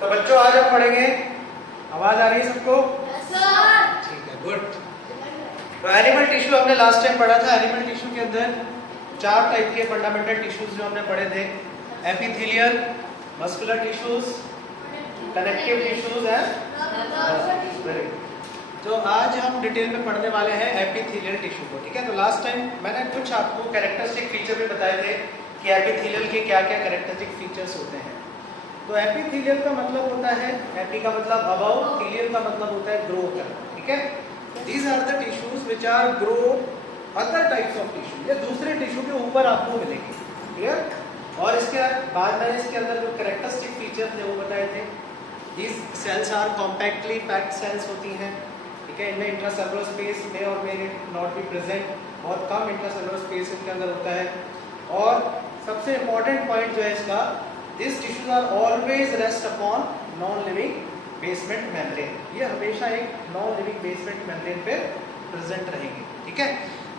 तो बच्चों आज हम पढ़ेंगे, आवाज आ रही है सबको? Yes sir. ठीक है, गुड। तो एनिमल टिश्यू हमने लास्ट टाइम पढ़ा था। एनिमल टिश्यू के अंदर 4 टाइप के फंडामेंटल टिश्यूज जो हमने पढ़े थे, epithelial, muscular tissues, connective tissues and. तो आज हम डिटेल में पढ़ने वाले हैं एपिथेलियल टिश्यू को, ठीक है। तो लास्ट टाइम मैंने कुछ आपको कैरेक्टरिस्टिक फीचर भी बताए थे कि एपिथेलियल के क्या क्या कैरेक्टरिस्टिक फीचर्स होते हैं। तो एपिथेलियल का मतलब होता है, एपी का मतलब अबव, थीलियल का मतलब होता है ग्रो करना, ठीक है। These are the tissues which are grow other types of tissue, ये दूसरे टिश्यू के ऊपर आपको मिलेंगे, क्लियर। और इसके बाद मैंने इसके अंदर जो कैरेक्टरिस्टिक फीचर थे वो बताए थे। These cells are compactly packed cells होती हैं, ठीक है। इनमें इंट्रासेलुलर स्पेस में और में नॉट बी प्रेजेंट, बहुत कम इंट्रासेलुलर स्पेस इनके अंदर होता है। और सबसे इम्पोर्टेंट पॉइंट जो है इसका, this tissues are always rest upon non living basement membrane, ये हमेशा एक नॉन लिविंग बेसमेंट मेम्ब्रेन पे प्रेजेंट रहेंगे, ठीक है।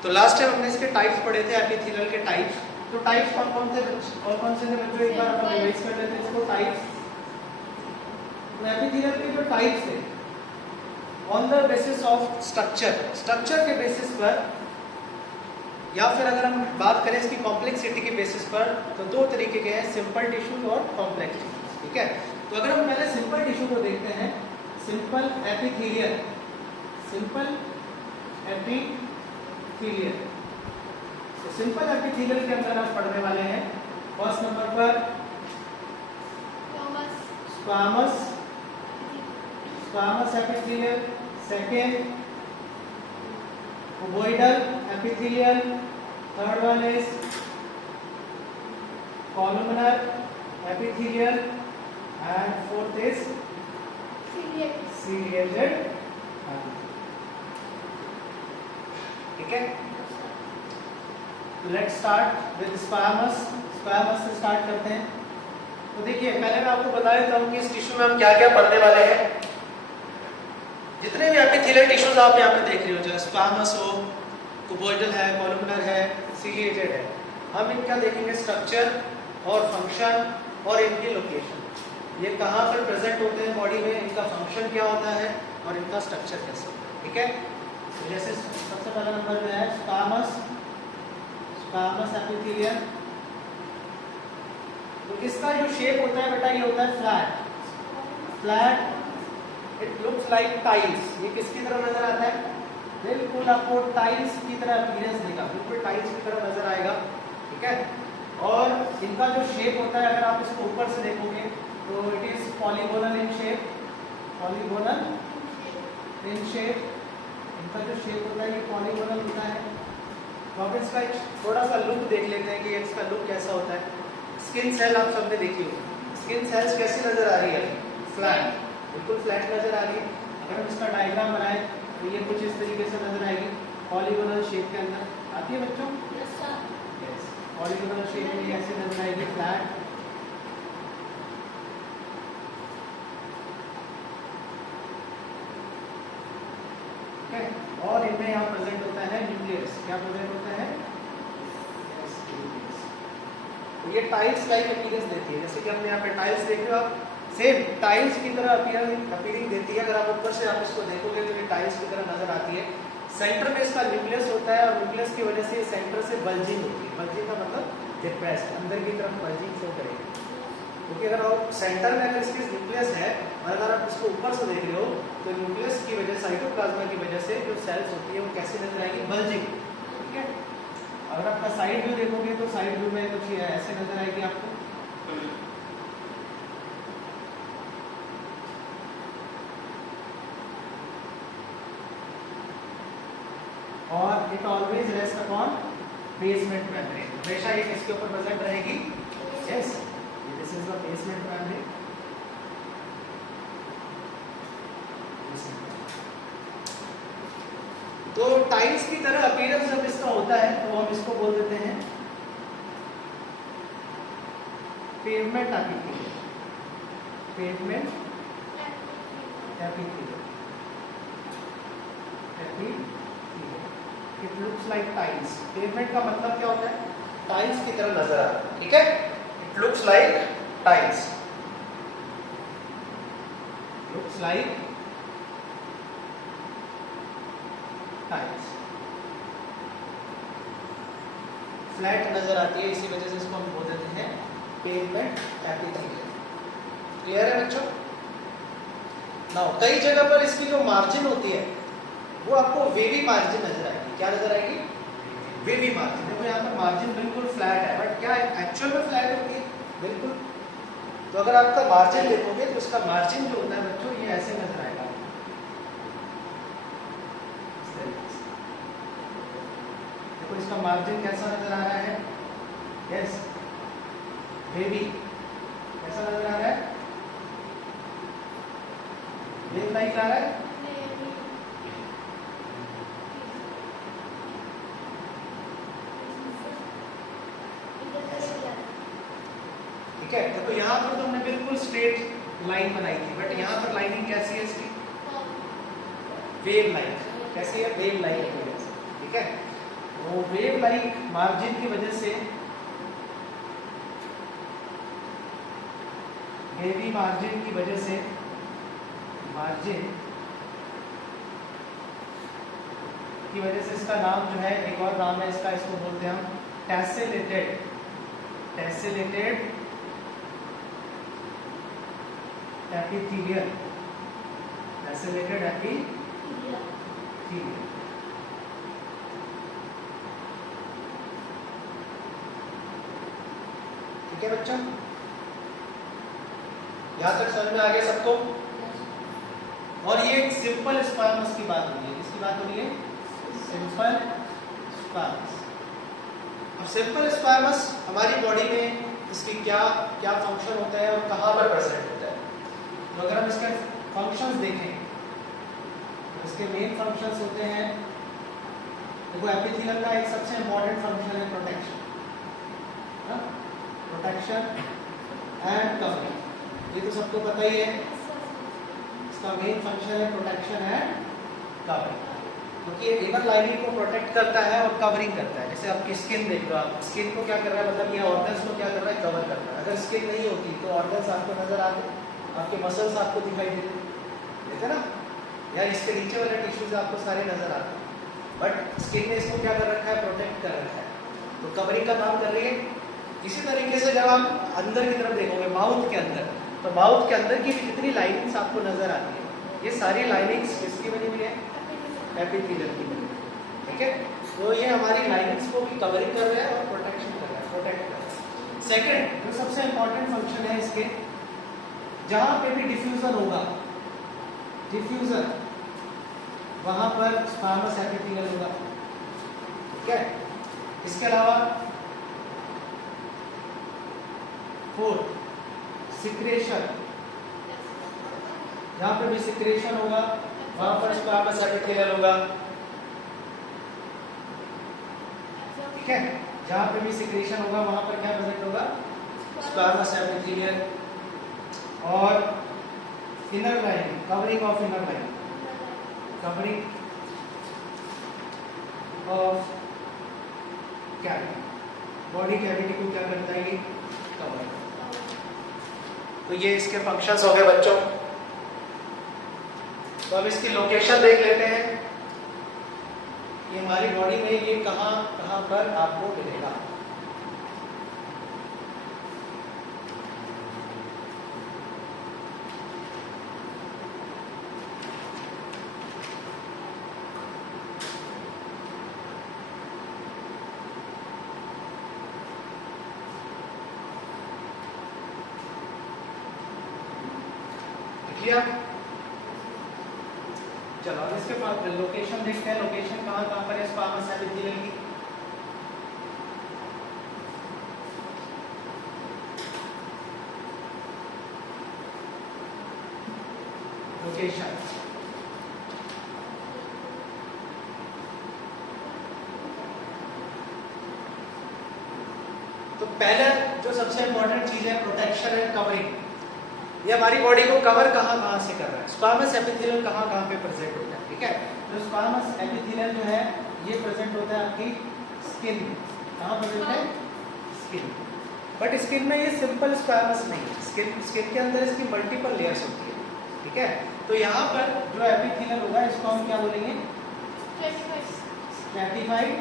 तो लास्ट टाइम हमने इसके टाइप्स पढ़े थे, एपिथेलियल के टाइप्स। तो टाइप्स कौन कौन से थे बच्चों, एक बार अपन रिवाइज कर लेते हैं इसको। टाइप्स, तो एपिथेलियल के जो टाइप्स थे, on the basis of structure के बेसिस पर, या फिर अगर हम बात करें इसकी कॉम्प्लेक्सिटी के बेसिस पर, तो 2 तरीके के हैं, सिंपल टिश्यूज और कॉम्प्लेक्स टिश्यूज, ठीक है। तो अगर हम पहले सिंपल टिश्यू को देखते हैं, सिंपल एपिथेलियल, सिंपल एपिथेलियल। तो सिंपल एपिथेलियल के अंदर हम पढ़ने वाले हैं फर्स्ट नंबर पर squamous, squamous epithelial. Second cuboidal epithelial. Third one is columnar epithelial and fourth is ciliated, ठीक है। Let's start with squamous. Squamous से स्टार्ट करते हैं। तो देखिए, पहले मैं आपको बता देता हूँ कि इस टिश्यू में हम क्या क्या पढ़ने वाले हैं। जितने भी एपिथेलियल टिश्यूज आप यहाँ पे देख रहे हो, चाहे स्क्वामस हो, कुबोइडल है, कॉलमनर है, सीलिएटेड है, हम इनका देखेंगे स्ट्रक्चर और फंक्शन और इनकी लोकेशन, ये कहाँ पर प्रेजेंट होते हैं बॉडी में, इनका फंक्शन क्या होता है और इनका स्ट्रक्चर कैसे होता है, ठीक है। तो जैसे सबसे पहला नंबर में है स्क्वामस, स्क्वामस एपिथेलियल। तो इसका जो शेप होता है बेटा, ये होता है flat, flat. It looks like tiles, ये किसकी तरह नजर आता है, बिल्कुल आपको टाइल्स की तरह अपीयरेंस देगा, बिल्कुल टाइल्स की तरह नजर आएगा, ठीक है। और इनका जो शेप होता है, अगर आप इसको ऊपर से देखोगे तो it is polygonal in shape, polygonal in shape. इनका जो शेप होता है ये पॉलीगोनल होता है। तो अब इसका थोड़ा सा लुक देख लेते हैं कि इसका लुक कैसा होता है। स्किन सेल आप सबने देखी हो, स्किन सेल्स कैसी नजर आ रही है, फ्लैट, बिल्कुल फ्लैट नजर आ रही है। अगर हम इसका डायग्राम बनाए तो ये कुछ इस तरीके से नजर आएगी, पॉलीगोनल शेप के अंदर आती है बच्चों। Yes sir. Yes, polygonal shape में ऐसे नजर आएगी, फ्लैट। ठीक है। और इनमें यहाँ प्रेजेंट होता है न्यूक्लियस, क्या प्रेजेंट होता है, यस, न्यूक्लियस। तो ये टाइल्स लाइक अपीयरेंस देती है, जैसे कि हमने यहाँ पे टाइल्स देख रहे हो आप, सेम टाइल्स की तरह अपीयरिंग देती है। अगर आप ऊपर से आप इसको देखोगे तो ये टाइल्स की तरह नजर आती है। सेंटर में इसका न्यूक्लियस होता है और न्यूक्लियस की वजह से सेंटर से बल्जिंग होती है। बल्जिंग का मतलब डिप्रेस्ड, अंदर की तरफ बल्जिंग शो करेगी, क्योंकि अगर आप सेंटर में अगर इसकी न्यूक्लियस है और अगर आप इसको ऊपर से देख रहे हो तो न्यूक्लियस की वजह, साइटोप्लाज्मा की वजह से जो सेल्स होती है वो कैसे नजर आएगी, बल्जिंग, ठीक है। अगर आपका साइड व्यू देखोगे तो साइड व्यू में कुछ ऐसे नजर आएगी आपको। और it always rest upon basement membrane, हमेशा ये किसके ऊपर प्रेजेंट रहेगी, yes, this is the basement membrane. तो टाइल्स की तरह अपीयरेंस जब इसका होता है तो हम इसको बोल देते हैं pavement epithelial, pavement epithelial, it looks like tiles. Pavement का मतलब क्या होता है, टाइल्स की तरह नजर आता है, ठीक है। It looks like tiles. like tiles. Flat नजर आती है, इसी वजह से इसको हम बोल देते हैं पेवमेंट एपिथेलियम। क्लियर है बच्चों? नाउ कई जगह पर इसकी जो मार्जिन होती है वो आपको वेवी मार्जिन नजर आएगी। क्या नजर आएगी? Wavy margin. देखो यहाँ पर मार्जिन बिल्कुल फ्लैट है, बट क्या एक्चुअल में फ्लैट होती है? बिल्कुल। तो अगर आपका मार्जिन देखोगे तो इसका मार्जिन जो होता है बच्चों ये ऐसे नजर आएगा। देखो इसका मार्जिन कैसा नजर आ रहा है? Yes, wavy. कैसा नजर आ रहा है? वेव लाइक आ रहा है। ठीक है, देखो यहाँ पर तो हमने बिल्कुल स्ट्रेट लाइन बनाई थी, बट यहाँ पर लाइनिंग कैसी है इसकी? Wave line. कैसी है? वेव लाइन की वजह से। ठीक है, वो वेव लाइक मार्जिन की वजह से, वेवी मार्जिन की वजह से, मार्जिन की वजह से इसका नाम जो है, एक और नाम है इसका, इसको बोलते हैं हम टेसेलेटेड, टेसेलेटेड एपिथेलियल, टेसेलेटेड एपिथेलियल। ठीक है बच्चों, यहां तक समझ में आ गया सबको? और ये एक सिंपल स्क्वायमस की बात हो रही है। किसकी बात हो रही है? Simple squamous. अब सिंपल स्क्वायमस हमारी बॉडी में इसकी क्या क्या फंक्शन होता है और कहाँ पर प्रेजेंट होता है? तो अगर हम इसके फंक्शंस देखें तो इसके मेन फंक्शंस होते हैं, देखो एपिथेलियम का एक सबसे इंपॉर्टेंट फंक्शन है प्रोटेक्शन, प्रोटेक्शन एंड कवरिंग। ये तो सबको पता ही है, इसका मेन फंक्शन है प्रोटेक्शन एंड कवरिंग, क्योंकि ये इनर लाइनिंग को प्रोटेक्ट करता है और कवरिंग करता है। जैसे आपकी स्किन देख लो, आप स्किन को क्या कर रहा है, मतलब ये ऑर्गन्स को क्या कर रहा है? कवर कर रहा है। अगर स्किन नहीं होती तो ऑर्गन्स आपको नजर आते, आपके मसल्स आपको दिखाई देते, देखे ना, या इसके नीचे वाले टिश्यूज आपको सारे नजर आते, बट स्किन ने इसको क्या कर रखा है? प्रोटेक्ट कर रखा है, तो कवरिंग का काम कर रही है। इसी तरीके से जब आप अंदर की तरफ देखोगे, माउथ के अंदर, तो माउथ के अंदर की जितनी लाइनिंग्स आपको नजर आती है, ये सारी लाइनिंग्स किसकी बनी हुई है? एपिथेलियम की बनी हुई है। ठीक है, तो ये हमारी लाइनिंग्स को भी कवरिंग कर रहा है और प्रोटेक्शन कर रहा है, प्रोटेक्ट कर रहा है। सेकंड जो सबसे इंपॉर्टेंट फंक्शन है इसके, जहां पे भी डिफ्यूजन होगा, डिफ्यूजन, वहां पर स्क्वायमस एपिथेलियल होगा। ठीक है, इसके अलावा फोर्थ सिक्रेशन, जहां पे भी सिक्रेशन होगा वहां पर स्क्वायमस एपिथेलियल होगा। ठीक है, जहां पे भी सिक्रेशन होगा वहां पर क्या प्रेजेंट होगा? Squamous epithelial. और inner lining, covering of inner lining, covering of cavity, body cavity को क्या करता है? ये कवर। तो ये इसके फंक्शंस हो गए बच्चों। तो अब इसकी लोकेशन देख लेते हैं, ये हमारी बॉडी में ये कहाँ कहाँ पर आपको मिलेगा। लिया? चलो अब इसके बाद लोकेशन देखते हैं, लोकेशन कहाँ कहाँ पर है स्क्वायमस एपिथेलियल की। लोकेशन, तो पहला जो सबसे इंपॉर्टेंट चीज है प्रोटेक्शन एंड कवरिंग। ये हमारी बॉडी को कवर कहाँ से कर रहा है? स्क्वायमस एपिथेलियल कहाँ पे प्रेजेंट होता है? ठीक है, तो स्क्वायमस एपिथेलियल जो है ये प्रेजेंट होता है आपकी स्किन में। कहाँ प्रेजेंट है? स्किन। बट स्किन में ये सिंपल स्क्वायमस नहीं है, स्किन के अंदर इसकी मल्टीपल लेयर्स होती है। ठीक है, तो यहाँ पर जो एपिथेलियल होगा इसको हम क्या बोलेंगे? Stratified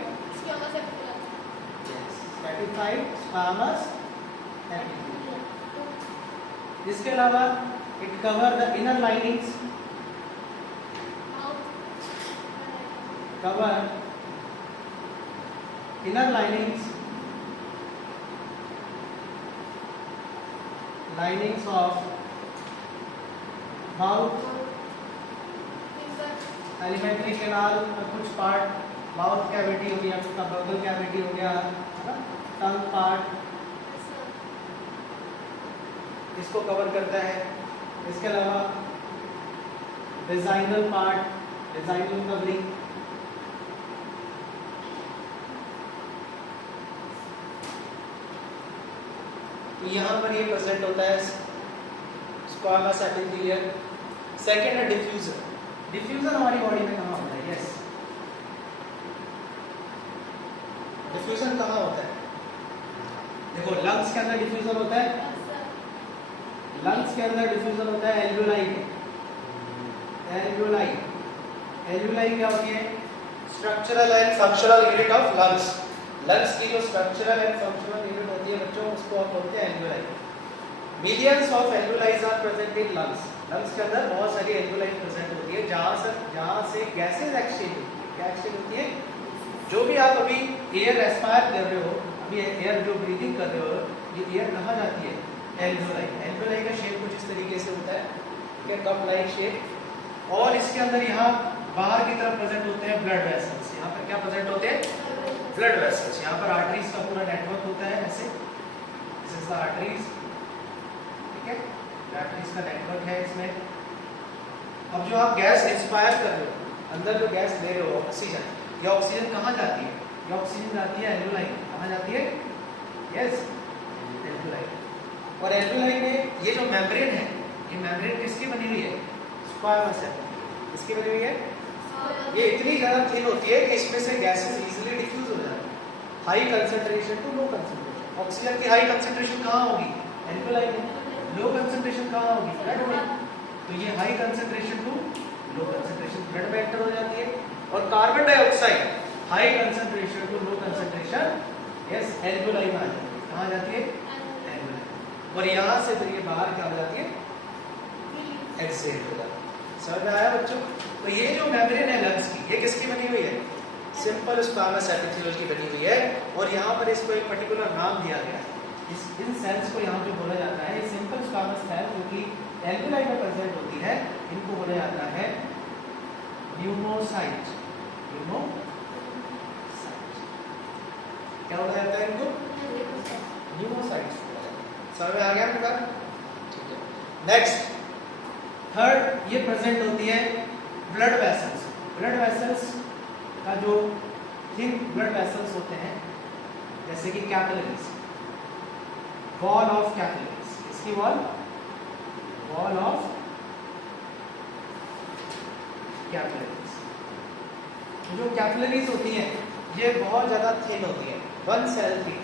squamous epithelium. इसके अलावा it cover the inner linings, cover inner linings of mouth, alimentary canal का कुछ पार्ट, माउथ कैविटी हो गया, आपका बगल कैविटी हो गया, टंग पार्ट, इसको कवर करता है। इसके अलावा वेजाइनल पार्ट, वेजाइनल कवरिंग, तो यहाँ पर ये प्रेजेंट होता है स्क्वामस एपिथेलियम। सेकेंड है डिफ्यूजर। डिफ्यूजर हमारी बॉडी में कहाँ होता है? यस, डिफ्यूजन कहाँ होता है? देखो लंग्स के अंदर डिफ्यूजन होता है, लंग्स के अंदर डिफ्यूजन होता है एल्वियोलाई में। एल्वियोलाई, एल्वियोलाई क्या होती है? Structural and functional unit of lungs. Lungs की जो स्ट्रक्चरल एंड फंक्शनल यूनिट होती है बच्चों, उसको हम बोलते हैं alveoli. Millions of alveolis are present in lungs. Lungs के अंदर बहुत सारी एल्वियोलाई प्रेजेंट होती है जहाँ से गैसेज एक्सचेंज होती है। क्या एक्सचेंज होती है? जो भी आप अभी एयर एस्पायर कर रहे हो, अभी एयर जो ब्रीदिंग कर रहे हो, ये एयर कहाँ जाती है? एल्वियोलाई। एल्वियोलाई का शेप कुछ इस तरीके से होता है, ठीक है, कप लाइक शेप। और इसके अंदर यहाँ बाहर की तरफ प्रेजेंट होते हैं ब्लड वेसल्स। यहाँ पर क्या प्रेजेंट होते हैं? Blood vessels. यहाँ पर आर्टरीज का पूरा नेटवर्क होता है ऐसे, दिस इज द आर्टरीज, ठीक है, आर्टरीज का नेटवर्क है इसमें। अब जो आप गैस इंस्पायर कर रहे हो, अंदर जो गैस ले रहे हो ऑक्सीजन, ये ऑक्सीजन कहाँ जाती है? ये ऑक्सीजन जाती है एल्वियोलाई। कहाँ जाती है? Yes, alveoli. और एल्वियोलाई में ये जो मेम्ब्रेन है, ये मेम्ब्रेन किसकी बनी हुई है? स्क्वामस है। किसकी बनी हुई है? ये इतनी ज़्यादा थिन होती है कि इसमें से गैसेस इजीली डिफ्यूज हो जाती है, high concentration to low concentration. Oxygen की हाई कंसंट्रेशन कहाँ होगी? एल्वियोलाई में। लो कंसंट्रेशन कहाँ होगी? ब्लड में। तो ये high concentration to low concentration blood में एंटर हो जाती है। और carbon dioxide high concentration to low concentration, yes, alveoli में आ जाती है। कहाँ जाती है? एल्वियोलाई। और यहाँ से फिर ये बाहर क्या हो जाती है? एक्सहेल हो जाती है। समझ में आया बच्चों? तो ये जो मेम्ब्रेन है लंग्स की, ये किसकी बनी हुई है? सिंपल स्क्वामस एपिथेलियल की बनी हुई है। और यहाँ पर इसको एक पर्टिकुलर नाम दिया गया है। इन सेल्स को यहाँ पे बोला जाता है, ये सिंपल स्क्वामस सेल जो कि एल्वियोलाई में प्रेजेंट होती है, इनको बोला जाता है न्यूमोसाइट। न्यूमोसाइट क्या बोला जाता है इनको? न्यूमोसाइट। समझ में आ गया बेटा? ठीक है। नेक्स्ट, थर्ड, ये प्रेजेंट होती है ब्लड वेसल्स। ब्लड वेसल्स का जो थिन ब्लड वेसल्स होते हैं, जैसे कि कैपिलरीज, वॉल ऑफ कैपिलरीज। इसकी वॉल ऑफ कैपिलरीज। जो कैपिलरीज होती हैं ये बहुत ज़्यादा थिन होती है, वन सेल की,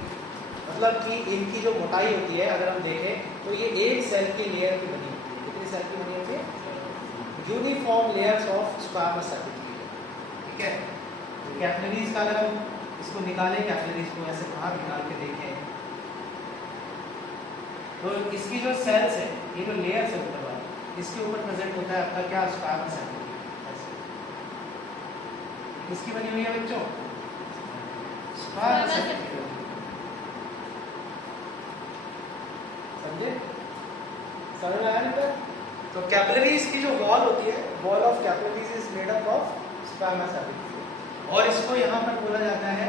मतलब कि इनकी जो मोटाई होती है अगर हम देखें तो ये एक सेल की लेयर की बनी होती है। कितनी सेल की बनी होती है? Uniform layers of squamous epithelium, ठीक है। कैपिलरीज का अगर हम इसको निकालें, कैपिलरीज को ऐसे बाहर निकाल के देखें तो इसकी जो सेल्स है, ये जो लेयर्स है ऊपर वाला, इसके ऊपर प्रेजेंट होता है आपका क्या? Squamous epithelium. किसकी बनी हुई है बच्चों? Squamous epithelium. समझे? समझ में आया बेटा? तो कैपिलरीज की जो वॉल होती है, wall of capillaries is made up of squamous epithelium. और इसको यहाँ पर बोला जाता है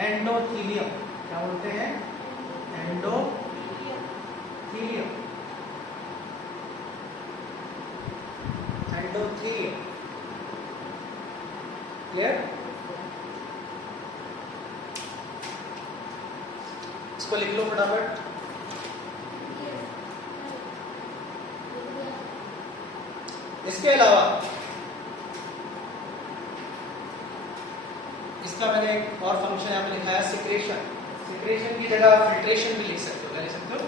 एंडोथीलियम। क्या बोलते हैं? एंडोथीलियम। Endothelium, clear? इसको लिख लो फटाफट। इसके अलावा इसका मैंने एक और फंक्शन यहाँ पे लिखा है, सिक्रेशन। सिक्रेशन की जगह आप फिल्ट्रेशन भी लिख सकते हो। क्या लिख सकते हो?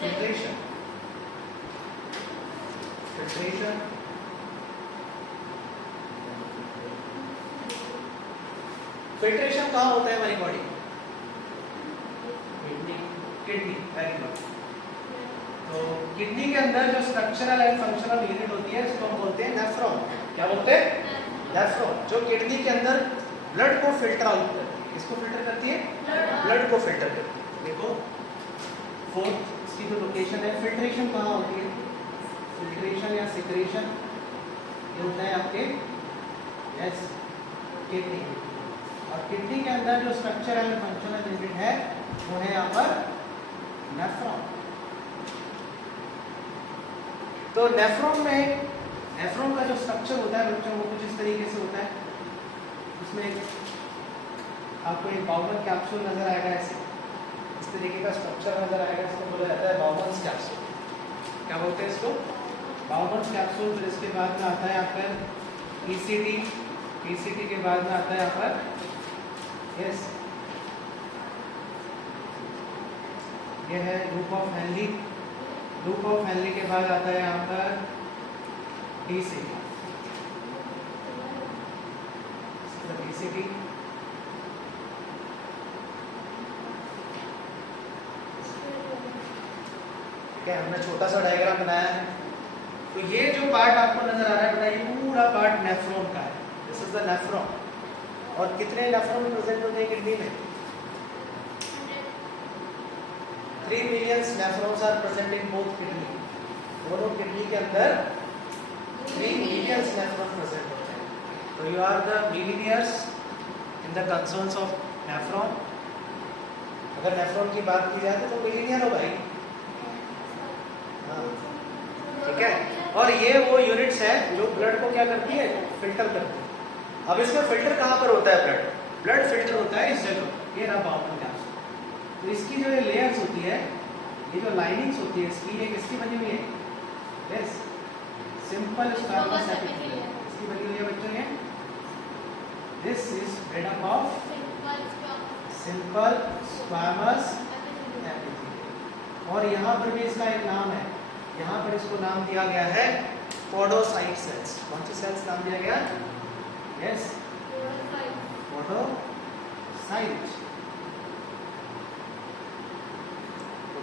फिल्ट्रेशन। फिल्ट्रेशन। फिल्ट्रेशन कहाँ होता है हमारी बॉडी? किडनी। Very good. तो किडनी के अंदर जो स्ट्रक्चरल एंड फंक्शनल यूनिट होती है इसको हम बोलते हैं नेफ्रॉन। क्या बोलते हैं? नेफ्रॉन, जो किडनी के अंदर ब्लड को फिल्टर आउट करती है। किसको फिल्टर करती है? ब्लड को फिल्टर करती है। देखो फोर्थ इसकी जो लोकेशन है, फिल्ट्रेशन कहाँ होती है? फिल्ट्रेशन या सिक्रेशन ये होता है आपके यस किडनी। और किडनी के अंदर जो स्ट्रक्चरल एंड फंक्शनल यूनिट है वो है यहाँ पर नेफ्रॉन। तो नेफ्रॉन का जो स्ट्रक्चर होता है बच्चों वो कुछ इस तरीके से होता है। उसमें आपको एक बाउमन कैप्सूल नजर आएगा, ऐसे इस तरीके का स्ट्रक्चर नजर आएगा। इसको बोला जाता है बाउमन कैप्सूल। क्या बोलते हैं इसको? Bowman capsule. फिर इसके बाद में आता है आपका ईसीटी। ईसीटी के बाद में आता है यहाँ पर यस ये है loop of Henley. Loop of Henley के बाद आता है यहाँ पर डीसीटी। डीसीटी क्या हमने छोटा सा डायग्राम बनाया है। तो ये जो पार्ट आपको नजर आ रहा है बेटा ये पूरा पार्ट नेफ्रॉन का है। This is the nephron. और कितने नेफ्रॉन प्रेजेंट होते हैं किडनी में? 3 million nephrons are present in both kidney। दोनों किडनी के अंदर 3 million nephrons present होते हैं। तो you are the millionaires in the concerns of nephron। अगर नेफ्रॉन की बात की जाए तो मिलीनियर हो भाई। हाँ ठीक है। और ये वो यूनिट्स हैं जो ब्लड को क्या करती है? फिल्टर करती है। अब इसमें फिल्टर कहाँ पर होता है? ब्लड फिल्टर होता है इस जगह। ये रहा बाउमन कैप्सूल। तो इसकी जो ये लेयर्स होती है, ये जो लाइनिंग्स होती है इसकी, ये किसकी बनी हुई है? Yes simple squamous epithelium. इसकी बनी हुई है बच्चों ये। This is made up of simple squamous epithelium. और यहाँ पर भी इसका एक नाम है। यहाँ पर इसको नाम दिया गया है पोडोसाइट सेल्स। कौन सी सेल्स नाम दिया गया? Yes podocyte.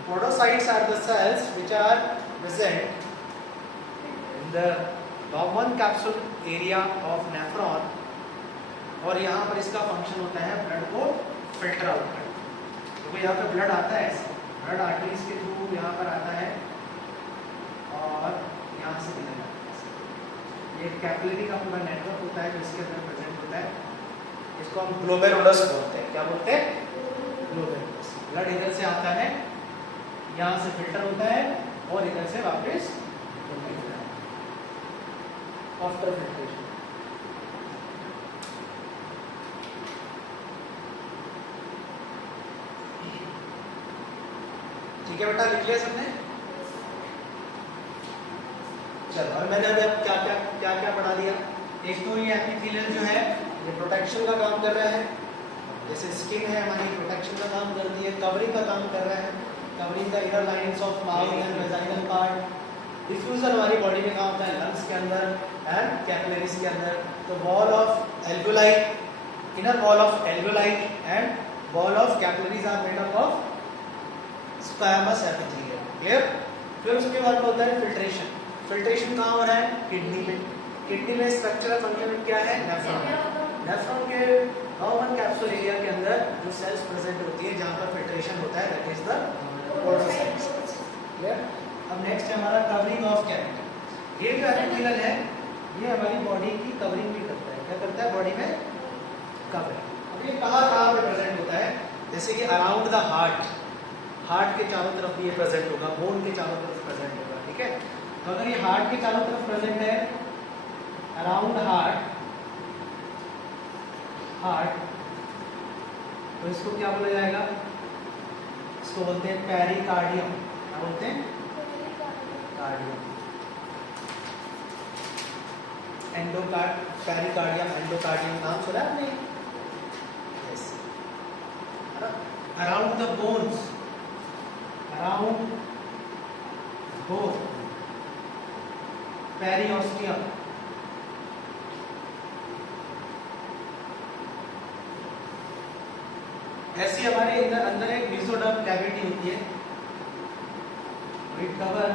Podocytes are the cells which are present in the Bowman capsule area of nephron। और यहाँ पर इसका फंक्शन होता है ब्लड को फिल्टर आउट करना। तो यहाँ पे ब्लड आता है ऐसे, ब्लड आर्टरीज के थ्रू यहाँ पर आता है और यहाँ से निकल जाता है। ये कैपिलरी का पूरा नेटवर्क होता है जो इसके अंदर प्रेजेंट होता है। इसको हम ग्लोमेरुलस बोलते हैं। क्या बोलते हैं? ग्लोमेरुलस। ब्लड इधर से आता है, यहाँ से फिल्टर होता है और इधर से वापस आफ्टर फिल्ट्रेशन। ठीक है बेटा, लिख लिया सबने? चलो और मैंने अभी अब क्या क्या पढ़ा दिया। एक तो ये एपिथेलियल जो है ये प्रोटेक्शन का काम कर रहा है। जैसे स्किन है हमारी प्रोटेक्शन का काम करती है, कवरिंग का काम कर रहा है, covering the inner lines of mouth and vaginal part. Diffuser हमारी बॉडी में कहाँ होता है? लंग्स के अंदर एंड कैपिलरीज के अंदर। तो wall of alveoli, inner wall of alveoli and wall of capillaries are made up of squamous epithelium. Clear? फिर उसके बाद होता है फिल्ट्रेशन। फिल्ट्रेशन कहाँ हो रहा है? किडनी में। किडनी में स्ट्रक्चरल फंक्शन क्या है? नेफ्रॉन। नेफ्रॉन के बाउमन कैप्सूल एरिया के अंदर जो सेल्स प्रेजेंट होती है जहाँ पर फिल्ट्रेशन होता है, that is the podocytes. Clear? अब नेक्स्ट है हमारा कवरिंग ऑफ कैपिलरी। ये जो एपिथेलियल है ये हमारी बॉडी की कवरिंग भी करता है। क्या करता है? बॉडी में कवरिंग। अब ये कहाँ पे प्रेजेंट होता है? जैसे कि अराउंड द हार्ट के चारों तरफ भी ये प्रेजेंट होगा, बोन के चारों तरफ प्रेजेंट होगा। ठीक है? तो अगर ये हार्ट के चारों तरफ प्रेजेंट है, अराउंड हार्ट, तो इसको क्या बोला जाएगा? इसको बोलते हैं पेरिकार्डियम। क्या बोलते हैं? कार्डियम। पेरिकार्डियम, एंडोकार्डियम नाम सुना आपने? Yes. Around the bones, around bone periosteum, ऐसी हमारे अंदर एक मेसोडर्म कैविटी होती है, it cover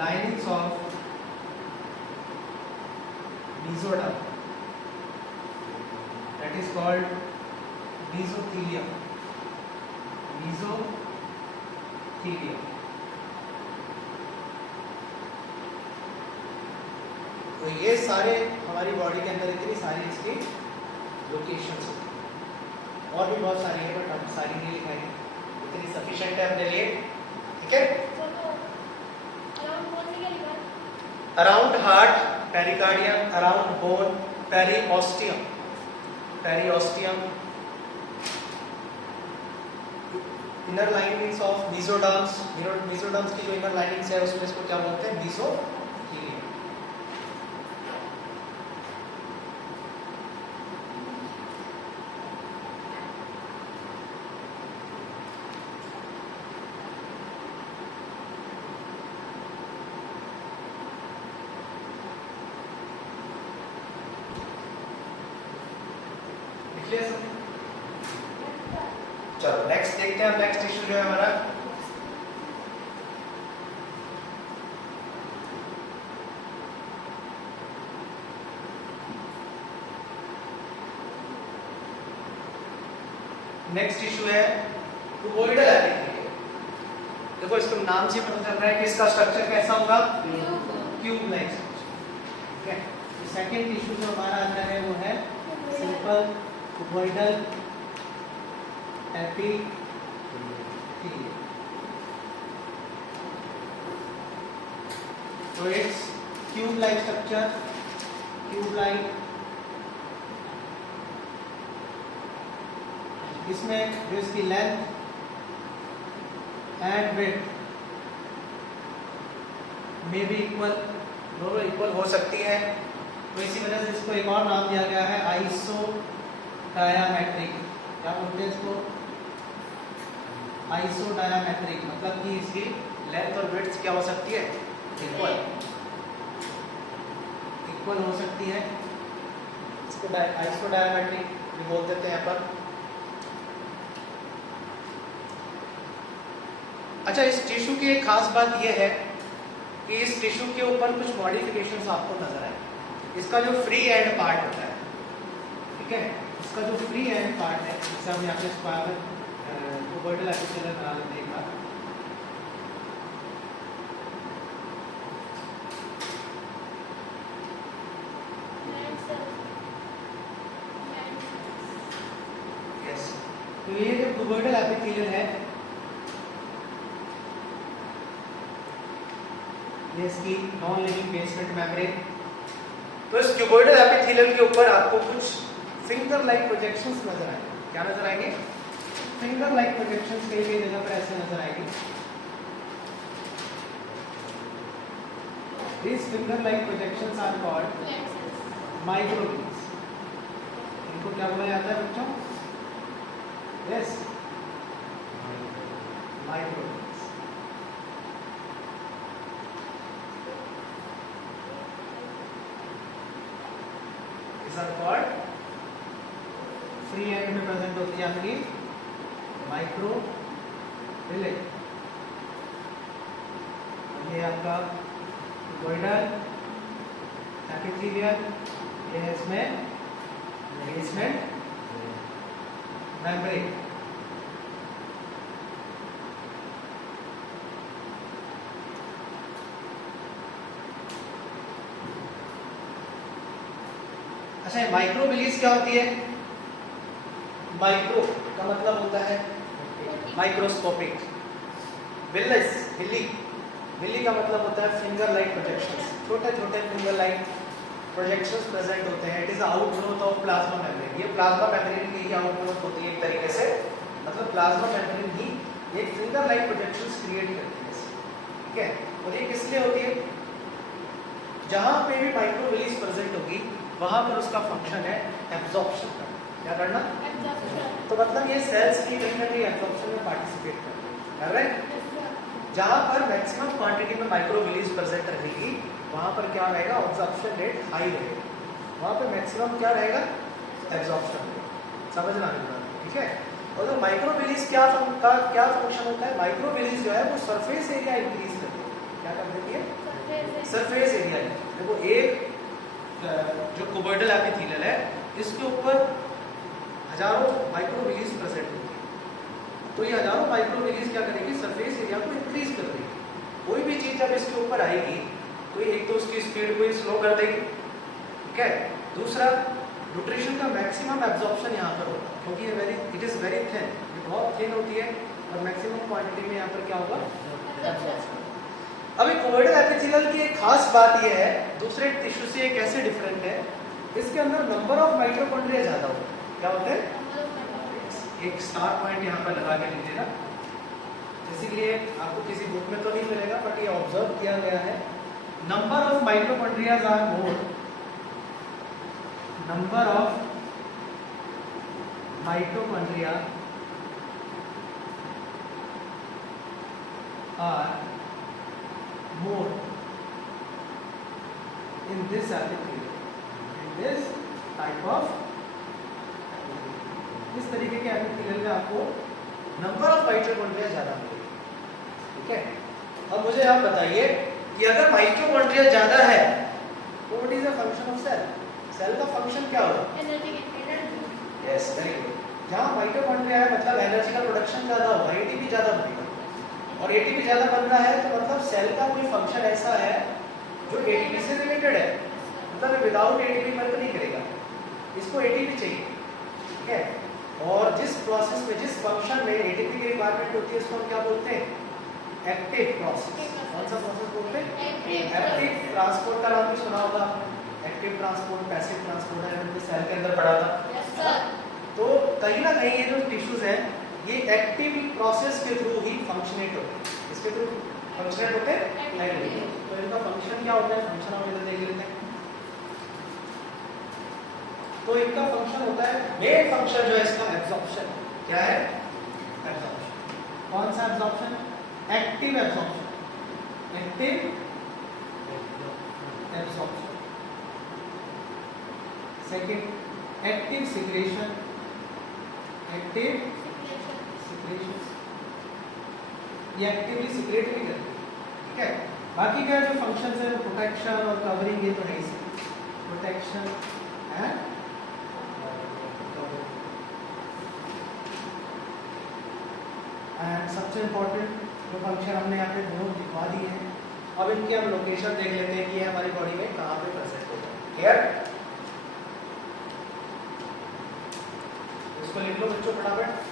linings of mesoderm, that is called mesothelium. तो ये सारे हमारी बॉडी के अंदर इतनी सारी इसकी लोकेशंस होती हैं, और भी बहुत सारी है बट हम सारी नहीं लिखाएंगे, इतनी सफिशिएंट है अपने लिए, ठीक है। Around heart pericardium, around bone periosteum, inner linings of mesoderms, mesoderms की जो इनर लाइनिंग्स है उसमें इसको क्या बोलते हैं, मेसोथीलियम। चलो नेक्स्ट देखते हैं, नेक्स्ट इशू जो है हमारा क्यूबोइडल एपिथेलियम। देखो इसको नाम से पता चल रहा है कि इसका स्ट्रक्चर कैसा होगा, क्यूब लाइक स्ट्रक्चर, ठीक है। सेकंड टिश्यू जो हमारा अंदर है वो है सिंपल क्यूबोइडल एपिथेलियम। तो it's cube like structure, cube like, इसमें जो इसकी लेंथ एंड विड्थ में भी इक्वल, दोनों इक्वल हो सकती है, तो इसी वजह से इसको एक और नाम दिया गया है आइसोडायामेट्रिक। क्या बोलते हैं इसको, आइसोडायामेट्रिक, मतलब कि इसकी लेंथ और विड्थ क्या हो सकती है, इक्वल हो सकती है। इसको आइसोडायामेट्रिक भी बोल देते हैं यहाँ पर। अच्छा, इस टिश्यू की एक खास बात यह है कि इस टिश्यू के ऊपर कुछ मॉडिफिकेशंस आपको नजर आए। इसका जो फ्री एंड पार्ट होता है, ठीक है, इसका जो फ्री एंड पार्ट है, जैसे हम यहाँ पे क्यूबोइडल एपिथेलियम बना लेते हैं एक बार। यस, तो ये जो क्यूबोइडल एपिथेलियम है, ये इसकी नॉन लिविंग बेसमेंट मेम्ब्रेन। तो इस क्यूबोइडल एपिथेलियम के ऊपर आपको कुछ फिंगर लाइक प्रोजेक्शंस नजर आएंगे। क्या नजर आएंगे, फिंगर लाइक प्रोजेक्शंस कई कई जगह पर ऐसे नजर आएंगे। These finger like projections are called microvilli। इनको क्या बोला जाता है बच्चों, यस, microvilli। फ्री एंड में प्रेजेंट होती है आपकी माइक्रोविली। ये आपका क्यूबोइडल एपिथेलियम, ये है इसमें बेसमेंट मेम्ब्रेन। अच्छा, माइक्रोविलीज क्या होती है, माइक्रो का मतलब होता है माइक्रोस्कोपिक, विली का मतलब होता है फिंगर लाइक प्रोजेक्शंस, छोटे छोटे फिंगर लाइक प्रोजेक्शंस प्रेजेंट होते हैं। It is outgrowth of plasma membrane. ये प्लाज्मा मेम्ब्रेन की आउटग्रोथ होती है एक तरीके से, मतलब प्लाज्मा मेम्ब्रेन ही एक फिंगर लाइक प्रोजेक्शंस क्रिएट करती है, ठीक है। और ये किस लिए होती है, जहां पे भी माइक्रोविलीज प्रेजेंट होगी वहां पर उसका फंक्शन है एब्जॉर्प्शन करना। क्या करना, तो मतलब ये सेल्स की कहीं ना कहीं एब्जॉर्प्शन में पार्टिसिपेट करते हैं। कर रहे हैं? जहां पर मैक्सिमम क्वांटिटी में माइक्रोविलीज प्रेजेंट रहेगी वहां पर क्या रहेगा, ऑब्जॉर्प्शन रेट हाई रहेगा, वहां पर मैक्सिमम क्या रहेगा, एब्जॉर्प्शन रेट। समझना है, ठीक है। और जो माइक्रोविलीज क्या फंक्शन होता है, माइक्रोविलीज जो है वो सरफेस एरिया इंक्रीज करती है। क्या कर देती है, सरफेस एरिया। देखो एक जो कोबोइडल एपिथेलियल है इसके ऊपर हजारों माइक्रोविलीज प्रेजेंट होती है, तो ये हजारों माइक्रोविलीज क्या करेगी, सरफेस एरिया को इंक्रीज कर देगी। कोई भी चीज जब इसके ऊपर आएगी तो एक तो उसकी स्पीड को स्लो कर देगी, ठीक है। दूसरा, न्यूट्रिशन का मैक्सिमम एब्जॉर्प्शन यहाँ पर होगा, क्योंकि ये इट इज वेरी थिन, ये बहुत थिन होती है और मैक्सिमम क्वांटिटी में यहाँ पर क्या होगा, एब्जॉर्प्शन। अभी कोबोइडल एपिथेलियल की एक खास बात यह है, दूसरे टिश्यू से ये कैसे डिफरेंट है, इसके अंदर नंबर ऑफ माइटोकॉन्ड्रिया ज्यादा होते हैं। क्या होते हैं, एक स्टार पॉइंट यहाँ पर लगा के लीजिएगा, इसीलिए आपको किसी बुक में तो नहीं मिलेगा बट ये ऑब्जर्व किया गया है। Number of mitochondria are more, number of mitochondria are more in this epithelium, in this type of, इस तरीके के एपिथेलियल में आपको नंबर ऑफ माइटोकॉन्ड्रिया ज्यादा मिलेगी, ठीक है। अब मुझे आप बताइए कि अगर माइटोकॉन्ड्रिया ज्यादा है तो what is the function of cell, cell का फंक्शन क्या होगा, एनर्जी। Yes, very good. जहां माइटोकॉन्ड्रिया है मतलब एनर्जी का प्रोडक्शन ज्यादा होगा, एटीपी ज्यादा बनेगा, और एटीपी ज्यादा बन रहा है तो मतलब सेल का कोई फंक्शन ऐसा है जो एटीपी से रिलेटेड है, मतलब विदाउट एटीपी वर्क नहीं करेगा, इसको एटीपी चाहिए, ठीक है। और जिस प्रोसेस में, जिस फंक्शन में एटीपी की रिक्वायरमेंट होती है उसको हम क्या बोलते हैं, एक्टिव प्रोसेस। कौन सा प्रोसेस बोलते हैं, एक्टिव ट्रांसपोर्ट का नाम भी सुना होगा, एक्टिव ट्रांसपोर्ट, पैसिव ट्रांसपोर्ट है, हमने सेल के अंदर पढ़ा था। तो कहीं ना कहीं ये जो टिश्यूज है ये एक्टिव प्रोसेस के थ्रू ही फंक्शनेट होते हैं, इसके थ्रू फंक्शनेट होते हैं। तो इनका फंक्शन क्या होता है, फंक्शन हम इधर देख लेते हैं। तो इनका फंक्शन होता है, मेन फंक्शन जो है इसका एब्जॉर्प्शन। क्या है, एब्जॉर्प्शन। कौन सा absorption, active absorption, active absorption. Second, active secretion, active ये एक्टिवली सिक्रेट भी करती है, ठीक है। बाकी का जो फंक्शंस है प्रोटेक्शन और कवरिंग, ये तो है ही, प्रोटेक्शन एंड सबसे इम्पोर्टेंट जो फंक्शन हमने यहाँ पे दोनों दिखवा दिए हैं। अब इनकी हम लोकेशन देख लेते हैं कि ये हमारी बॉडी में कहाँ पे प्रेजेंट होता है। क्लियर, इसको लिख लो बच्चों फटाफट।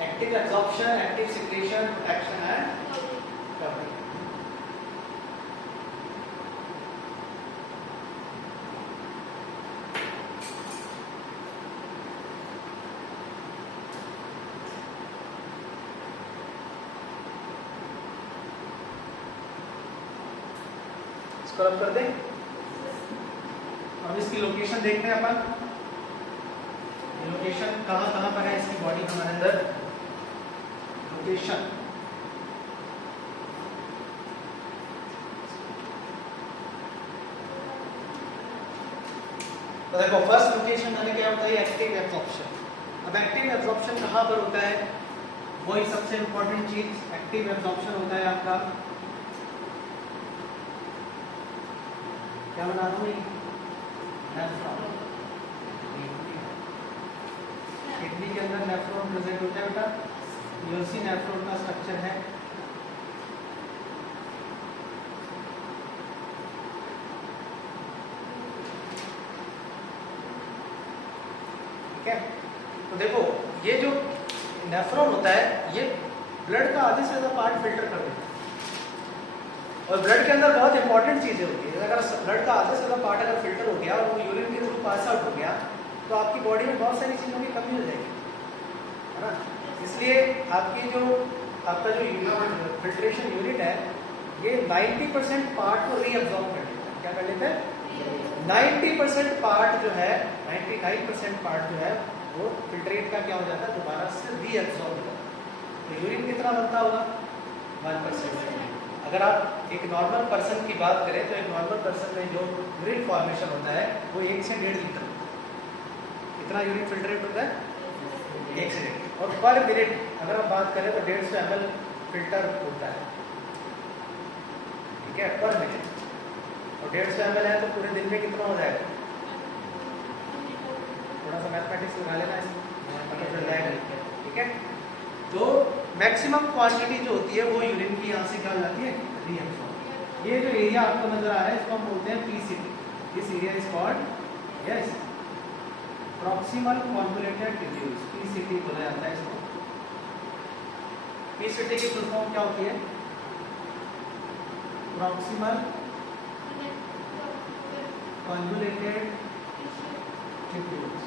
Active absorption, active secretion, protection and covering. इसको रब कर दें। अब इसकी लोकेशन देखते हैं अपन, लोकेशन कहाँ कहाँ पर है इसकी बॉडी हमारे अंदर, लोकेशन। तो देखो फर्स्ट लोकेशन मैंने क्या होता है, एक्टिव एब्जॉर्प्शन। अब एक्टिव एब्जॉर्प्शन कहाँ पर होता है, वही सबसे इंपॉर्टेंट चीज, एक्टिव एब्जॉर्प्शन होता है आपका, क्या बना रहा हूँ, नेफ्रॉन। किडनी के अंदर नेफ्रॉन प्रेजेंट होता है बेटा, यूसी नेफ्रॉन का स्ट्रक्चर है। ठीक है, तो देखो ये जो नेफ्रॉन होता है ये ब्लड का आधे से ज्यादा पार्ट फिल्टर कर देता है, और ब्लड के अंदर बहुत इंपॉर्टेंट चीजें होती है। अगर ब्लड का आधे से ज्यादा पार्ट अगर फिल्टर हो गया और वो यूरिन के थ्रू पास आउट हो गया तो आपकी बॉडी में बहुत सारी चीजों की कमी हो जाएगी। है ना। इसलिए आपकी जो आपका जो फिल्ट्रेशन यूनिट है ये 90% पार्ट को रीअब्सॉर्ब कर लेता है। क्या कर लेता है? 90% पार्ट जो है, 99% पार्ट जो है वो फिल्ट्रेट का क्या हो जाता है, दोबारा से रीअब्सॉर्ब हो जाता है। तो यूरिन कितना बनता होगा? 1%। अगर आप एक नॉर्मल पर्सन की बात करें तो एक नॉर्मल पर्सन में जो यूरिन फॉर्मेशन होता है वो 1 से 1.5 लीटर होता है। कितना यूरिन फिल्ट्रेट होता है? 1 से 1.5। और पर मिनट अगर हम बात करें तो 150 ml फिल्टर होता है, ठीक है, पर मिनट। और 150 ml है तो पूरे दिन में कितना हो जाएगा? थोड़ा सा मैथमेटिक्स लगा लेना इसमें, पता चल जाएगा, ठीक है। तो मैक्सिमम क्वांटिटी जो होती है वो यूरिन की यहाँ से क्या हो जाती है? रीअब्सॉर्ब। ये जो एरिया आपको नजर आ रहा है इसको हम बोलते हैं PCT. This area is called yes proximal convoluted tubules, PCT बोला जाता है इसको। पीसीटी की फुल फॉर्म क्या होती है? Proximal convoluted tubules.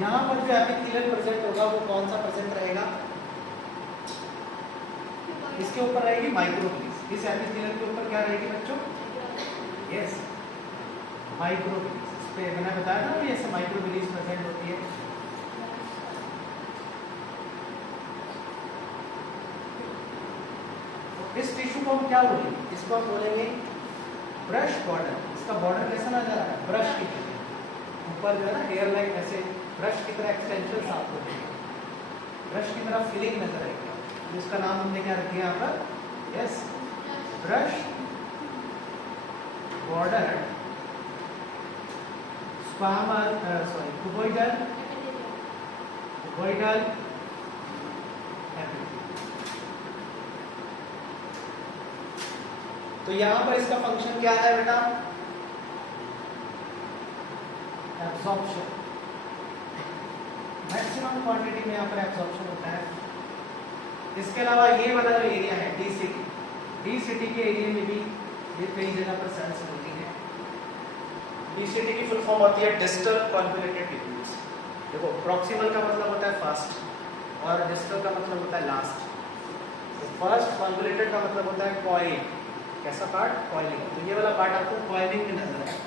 यहाँ पर जो एपिथेलियल प्रेजेंट होगा वो कौन सा प्रेजेंट रहेगा? इसके ऊपर रहेगी माइक्रोविलीज। इस एपिथेलियल के ऊपर क्या रहेगी बच्चों? यस, माइक्रोविलीज। इस पे मैंने बताया था कि ऐसे माइक्रोविलीज प्रेजेंट होती है। इस टिश्यू को हम क्या बोलेंगे? इसको हम बोलेंगे ब्रश बॉर्डर। इसका बॉर्डर कैसा नजर आ रहा है? ब्रश की तरह ऊपर जो है ना हेयर लाइन ऐसे ब्रश की तरह एक्सटेंशन साफ हो जाएगा, ब्रश की तरह फिलिंग नजर आएगी। जिसका नाम हमने क्या रखा है यहाँ पर? यस, ब्रश बॉर्डर स्क्वामल क्यूबॉइडल तो यहाँ पर इसका फंक्शन क्या है बेटा? एब्जॉर्प्शन। मैक्सिमम क्वांटिटी में यहाँ पर एब्जॉर्प्शन होता है। इसके अलावा ये वाला जो एरिया है डीसीटी, डीसीटी के एरिया में भी ये कई जगह पर सेल्स होती हैं। डीसीटी की फुल फॉर्म होती है डिस्टल कॉन्वोल्यूटेड ट्यूब्यूल्स। देखो, प्रॉक्सिमल का मतलब होता है फास्ट और डिस्टल का मतलब होता है लास्ट। तो फर्स्ट कॉन्वोल्यूटेड का मतलब होता है कॉइल। कैसा पार्ट? कॉइलिंग। तो ये वाला पार्ट आपको कॉइलिंग में नजर है।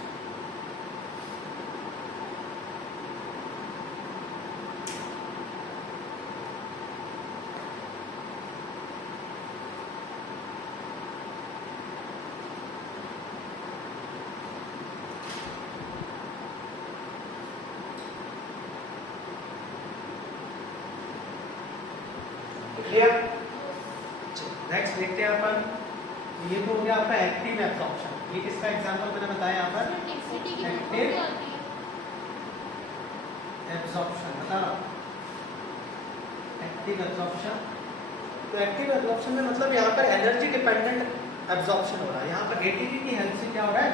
नेक्स्ट देखते हैं अपन। ये तो हो गया आपका एक्टिव एब्जॉर्प्शन। ये किसका एग्जांपल मैंने बताया यहाँ पर? एक्टिव एब्जॉर्प्शन बता रहा हूँ। एक्टिव एब्जॉर्प्शन, तो एक्टिव एब्जॉर्प्शन में मतलब यहाँ पर एनर्जी डिपेंडेंट एब्जॉर्प्शन हो रहा है। यहाँ पर एटीपी की हेल्प से क्या हो रहा है?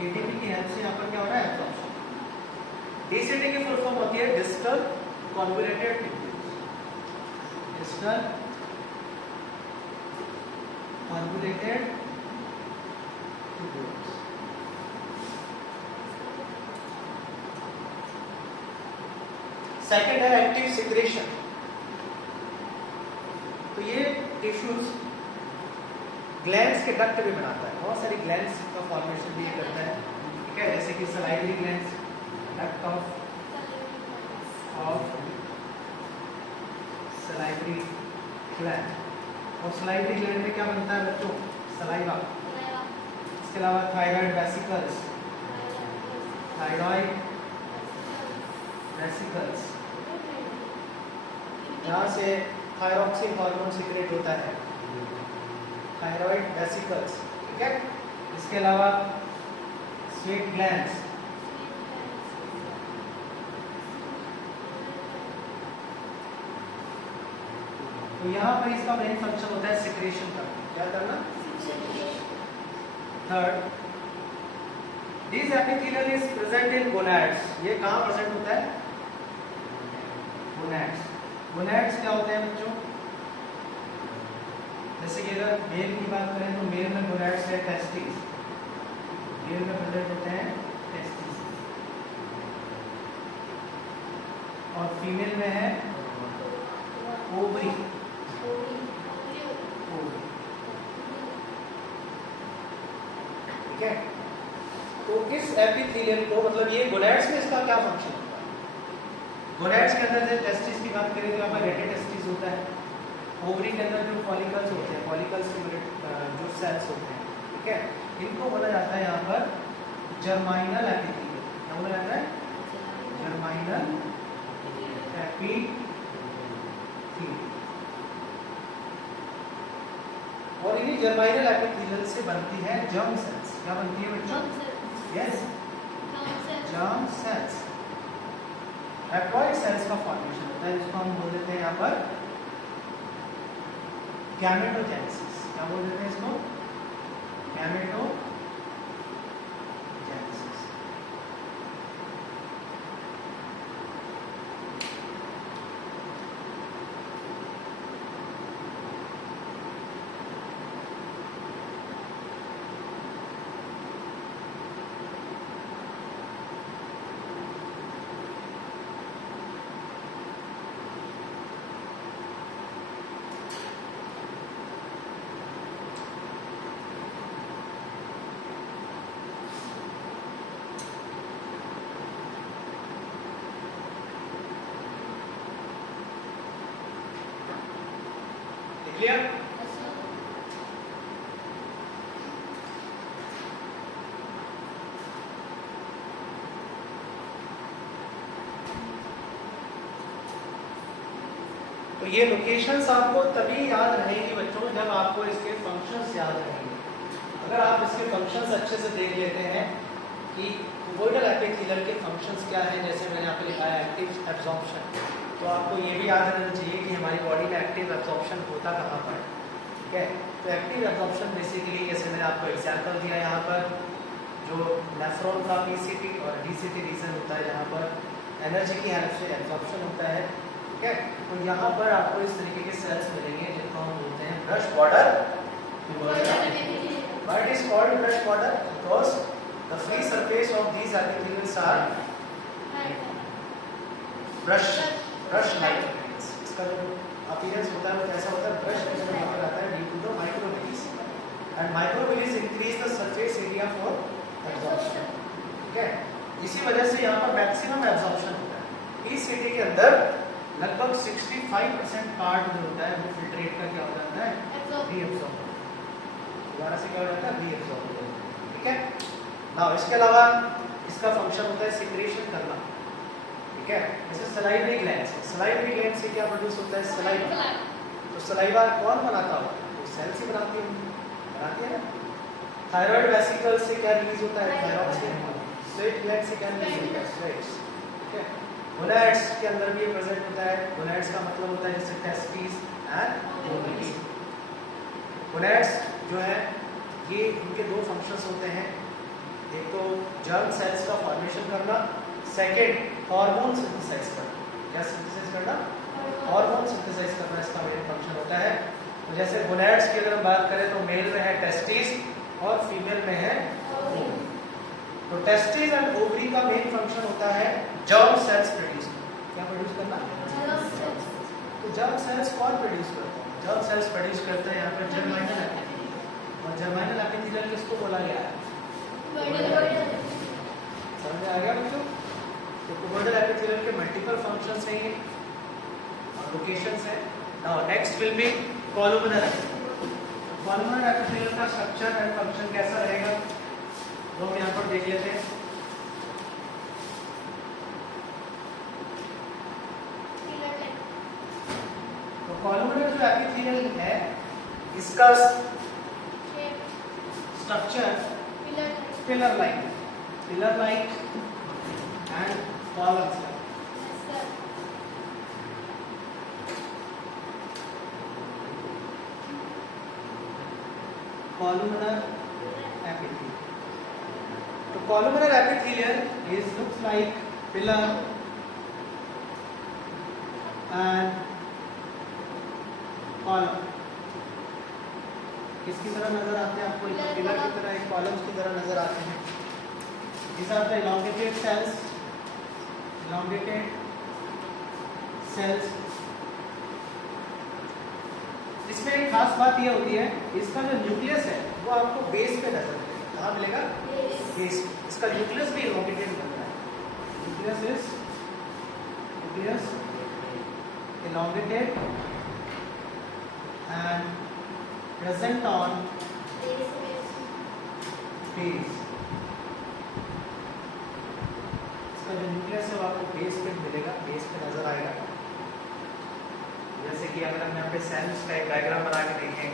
एटीपी की हेल्प से यहाँ पर क्या हो रहा है? एब्जॉर्प्शन। डीसीटी की फुल फॉर्म होती है distal convoluted tubules. Distal convoluted tubules. Second है एक्टिव सिक्रेशन। तो ये टिश्यूज ग्लैंड्स के डक्ट भी बनाता है। बहुत सारी ग्लैंड्स का फॉर्मेशन भी करता है, ठीक है, जैसे कि salivary glands, duct of salivary gland. और सलाइवरी ग्लैंड में क्या बनता है बच्चों? सलाइवा। इसके अलावा थायराइड वेसिकल्स, थायराइड वेसिकल्स, यहाँ से थायरॉक्सिन हार्मोन सीक्रेट होता है, थायराइड वेसिकल्स, ठीक है। इसके अलावा स्वेट ग्लैंड्स, तो यहाँ पर इसका मेन फंक्शन होता है सिक्रेशन का। क्या करना? Third, this epithelial is present in gonads. ये कहाँ प्रेजेंट होता है? गोनैड्स। गोनैड्स क्या होते हैं बच्चों? जैसे कि अगर मेल की बात करें तो मेल में गोनैड्स है टेस्टिस, मेल में प्रेजेंट होते हैं टेस्टिस। और फीमेल में है ओवरी। ठीक है, तो इस एपिथेलियम को मतलब ये गोनैड्स में इसका क्या फंक्शन होता है? गोनैड्स के अंदर जब टेस्टिस की बात करें तो यहाँ पर रेटे टेस्टिस होता है। ओवरी के अंदर जो फॉलिकल्स होते हैं, फॉलिकल्स के जो सेल्स होते हैं, ठीक है, इनको बोला जाता है यहाँ पर जर्माइनल एपिथेलियम। क्या बोला जाता है? जर्माइनल एपिथेलियम। और इन्हीं जर्माइनल एपिथेलियम से बनती है जर्म सेल्स। क्या बनती है बच्चों? Yes, germ cells. Haploid cells का फॉर्मेशन होता है, जिसको हम बोल देते हैं यहाँ पर गैमेटोजेनेसिस। क्या बोल देते हैं इसको? गैमेटोजेनेसिस। क्लियर? तो ये लोकेशंस आपको तभी याद रहेंगी बच्चों जब आपको इसके फंक्शंस याद रहेंगे। अगर आप इसके फंक्शंस अच्छे से देख लेते हैं कि कुबोइडल एपिथेलियम के फंक्शंस क्या हैं, जैसे मैंने यहाँ पे लिखा है एक्टिव एब्जॉर्प्शन, तो आपको ये भी याद रहना चाहिए कि हमारी बॉडी में एक्टिव एब्जॉर्प्शन होता कहाँ पर। ठीक है, तो एक्टिव एब्जॉर्प्शन बेसिकली जैसे मैंने आपको एग्जाम्पल दिया यहाँ पर, जो नेफ्रॉन का पीसीटी और डीसीटी रीजन होता है जहाँ पर एनर्जी की हेल्प से एब्जॉर्प्शन होता है। ठीक है, तो यहाँ पर आपको इस तरीके के सेल्स मिलेंगे जिनको हम बोलते हैं brush border. Why it is called brush border? Because the free surface of these epithelials are brush like appearance. इसका जो appearance होता है वो कैसा होता है? ब्रश जैसा यहाँ पर आता है due to the microvilli, and microvilli increase the surface area for absorption. ठीक है, इसी वजह से यहाँ पर मैक्सिमम एब्जॉर्प्शन होता है। PCT के अंदर लगभग 65% पार्ट जो होता है वो फिल्ट्रेट का क्या हो जाता है? रीअब्सॉर्ब। दोबारा से क्या हो जाता है? रीअब्सॉर्ब। ठीक है, नाउ इसके अलावा इसका फंक्शन होता है सिक्रेशन करना। ठीक है, जैसे सलाइवरी ग्लैंड से, सलाइवरी ग्लैंड से क्या प्रोड्यूस होता है? सलाइवा। तो सलाइवा कौन बनाता हो? तो सेल्स ही बनाती है ना। थायराइड वेसिकल से क्या रिलीज होता है? थायरॉक्सिन। स्वेट ग्लैंड से क्या रिलीज होता है? स्वेट्स। ठीक है, गोनैड्स के अंदर भी ये प्रेजेंट होता है। गोनैड्स का मतलब होता है जैसे टेस्टिस एंड ओवरी। गोनैड्स जो है ये इनके दो फंक्शंस होते हैं, एक तो जर्म सेल्स का फॉर्मेशन करना, सेकंड हार्मोन सिंथेसाइज करना। क्या सिंथेसाइज करना? हार्मोन सिंथेसाइज करना इसका मेन फंक्शन होता है। तो जैसे गोनैड्स की अगर हम बात करें तो मेल में है टेस्टिस और फीमेल में है ओवरी। तो टेस्टिस एंड ओवरी का मेन फंक्शन होता है जर्म सेल्स प्रोड्यूस करना। क्या प्रोड्यूस करना? तो जर्म सेल्स कौन प्रोड्यूस करता है? जर्म सेल्स प्रोड्यूस करता है यहाँ पर जर्माइनल एपिथेलियम। और जर्माइनल एपिथेलियम किसको बोला गया है? समझ में आ गया बच्चों? तो कुबोइडल एपिथेलियम के मल्टीपल फंक्शंस हैं ये और लोकेशंस हैं। Now next will be columnar epithelium. Columnar epithelium का स्ट्रक्चर एंड फंक्शन कैसा रहेगा तो हम यहाँ पर देख लेते हैं। तो कोलुमिनर जो एपिथेलियम है इसका structure pillar like and columns like. Columnar epithelium, तो columnar epithelium is looks like pillar and column. किसकी तरह नजर आते हैं आपको? एक पिलर की तरह, एक कॉलम्स की तरह नजर आते हैं। These are the elongated cells, elongated cells. इसमें एक खास बात ये होती है, इसका जो न्यूक्लियस है वो आपको बेस पे नजर मिलेगा। कहाँ मिलेगा? बेस। इसका न्यूक्लियस भी इलोंगेटेड बनता है। Nucleus elongated and present on base। इसका जो न्यूक्लियस है वो आपको बेस पे मिलेगा, बेस पे नजर आएगा। जैसे कि अगर हम यहाँ पे सेल्स का एक डायग्राम बना के देखें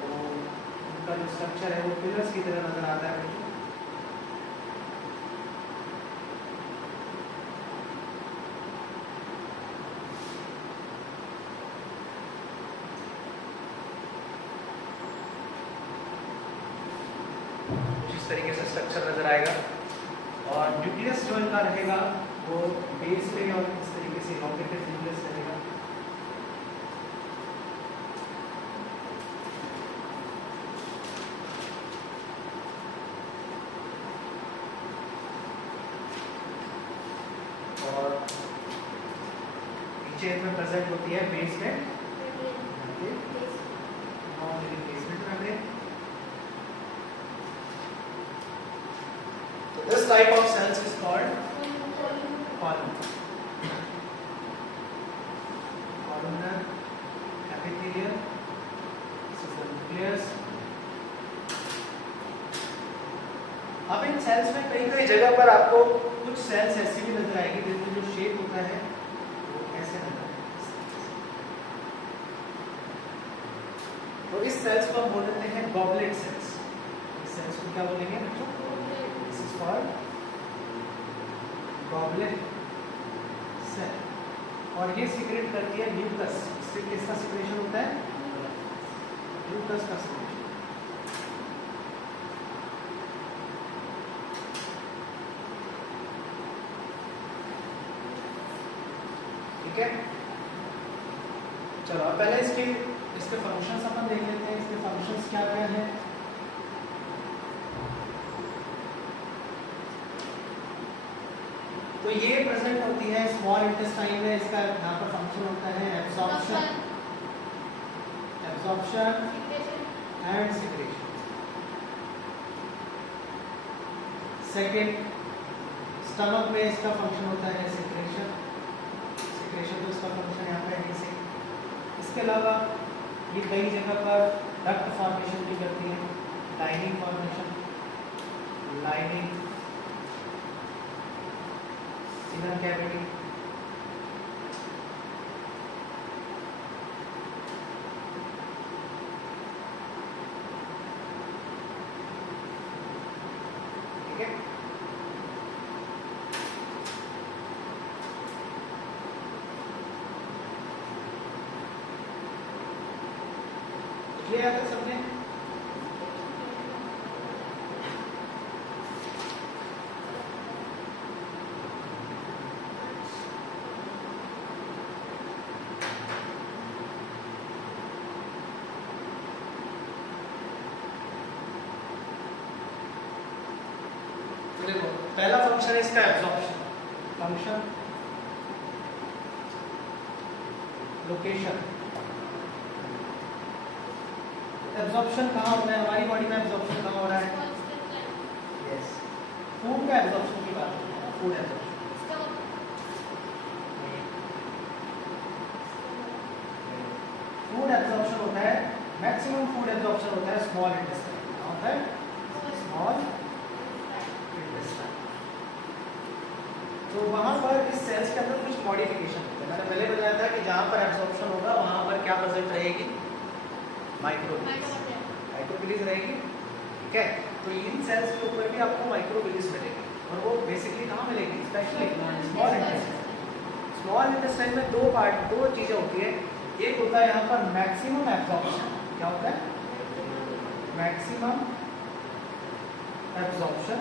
तो उनका जो स्ट्रक्चर है वो पिलर्स की तरह नजर आता है। इस तरीके से स्ट्रक्चर नजर आएगा और न्यूक्लियस जो इनका रहेगा वो बेस पे और इस तरीके से इलोंगेटेड न्यूक्लियस रहेगा। और नीचे में प्रेजेंट होती है बेस में बेसमेंट में। This type of cells is called columnar epithelium. This is the nucleus. अब इन सेल्स में कई कई जगह पर आपको कुछ सेल्स ऐसी भी नजर आएगी जिनमें जो शेप होता है वो ऐसे नजर आएगा। तो इस सेल्स को हम बोल देते हैं गॉबलेट सेल्स। इस सेल्स को क्या बोलेंगे बच्चों? Goblet cell. और ये सीक्रेट करती है म्यूकस। इससे किसका सीक्रेशन होता है? म्यूकस का सीक्रेशन। ठीक है, चलो अब पहले इसके फंक्शंस अपन देख लेते हैं। इसके फंक्शंस क्या क्या हैं? तो ये प्रेजेंट होती है स्मॉल इंटेस्टाइन में। इसका यहाँ पर फंक्शन होता है absorption and secretion. Second, stomach में इसका फंक्शन होता है सिक्रेशन। तो इसका फंक्शन यहाँ पे है। इसके अलावा ये कई जगह पर डक्ट फॉर्मेशन भी करती है, लाइनिंग फॉर्मेशन, इनर कैविटी। ठीक है, ये आता समझे? देखो पहला फंक्शन है इसका एब्जॉर्प्शन। Function, location. एब्जॉर्प्शन कहाँ होता है हमारी बॉडी में? एब्जॉर्प्शन कहाँ हो रहा है? यस, फूड का एब्जॉर्प्शन की बात करते हैं। फूड एब्जॉर्प्शन, फूड एब्जॉर्प्शन होता है, मैक्सिमम फूड एब्जॉर्प्शन होता है स्मॉल इंटेस्टाइन। कहाँ होता है? Small intestine. तो वहां पर इस सेल्स के अंदर कुछ मॉडिफिकेशन होते हैं। मैंने पहले बताया था कि जहां पर एब्जॉर्प्शन होगा वहां पर क्या प्रेजेंट रहेगी? माइक्रोविलीज रहेगी। ठीक है, तो इन सेल्स के ऊपर भी आपको माइक्रोविलीज मिलेगी और वो बेसिकली कहाँ मिलेगी? Specially small intestine. Small intestine में दो चीजें होती है। एक होता है यहाँ पर मैक्सिमम एब्जॉर्प्शन। क्या होता है? Maximum absorption.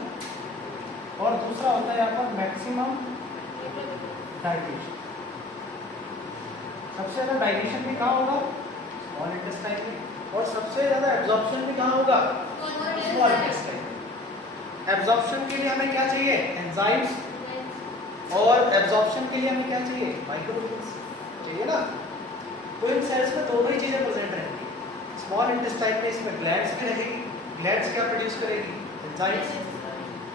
और दूसरा होता है यहाँ पर मैक्सिमम डाइजेशन। सबसे ज्यादा डाइजेशन भी कहाँ होगा? स्मॉल इंटेस्टाइन में। और सबसे ज्यादा एब्जॉर्प्शन भी कहाँ होगा? Small intestine. एब्जॉर्प्शन के लिए हमें क्या चाहिए? एंजाइम्स और एब्जॉर्प्शन के लिए हमें क्या चाहिए? माइक्रोवेव्स चाहिए ना। तो इन सेल्स में दोनों ही चीजें प्रेजेंट रहेंगी। स्मॉल इंटेस्टाइन में इसमें ग्लैंड्स भी रहेगी, ग्लैंड्स क्या प्रोड्यूस करेगी? एंजाइम्स।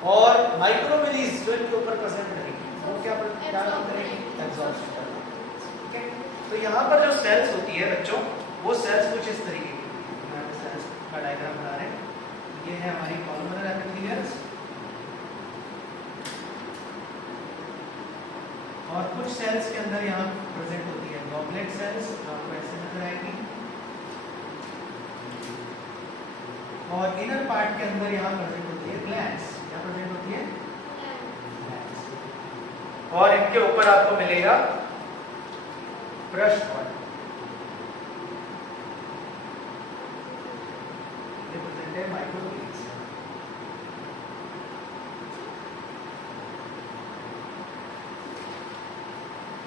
और माइक्रोविलीज जो इनके ऊपर प्रेजेंट रहेगी वो क्या करेगी? एब्जॉर्प्शन करेगी। ठीक है, तो यहाँ पर जो सेल्स होती है बच्चों, वो सेल्स कुछ इस तरीके की, सेल्स का डायग्राम बना रहे हैं। ये है हमारी कॉलमनर एपिथेलियल्स और कुछ सेल्स के अंदर यहाँ प्रेजेंट होती है गॉबलेट सेल्स, जो आपको ऐसे नजर आएगी। और इनर पार्ट के अंदर यहाँ प्रेजेंट होती है ग्लैंड्स। क्या प्रेजेंट होती है? ग्लैंड्स। और इनके ऊपर आपको मिलेगा ब्रश बॉर्डर। ये प्रेजेंट है माइक्रोविलीज।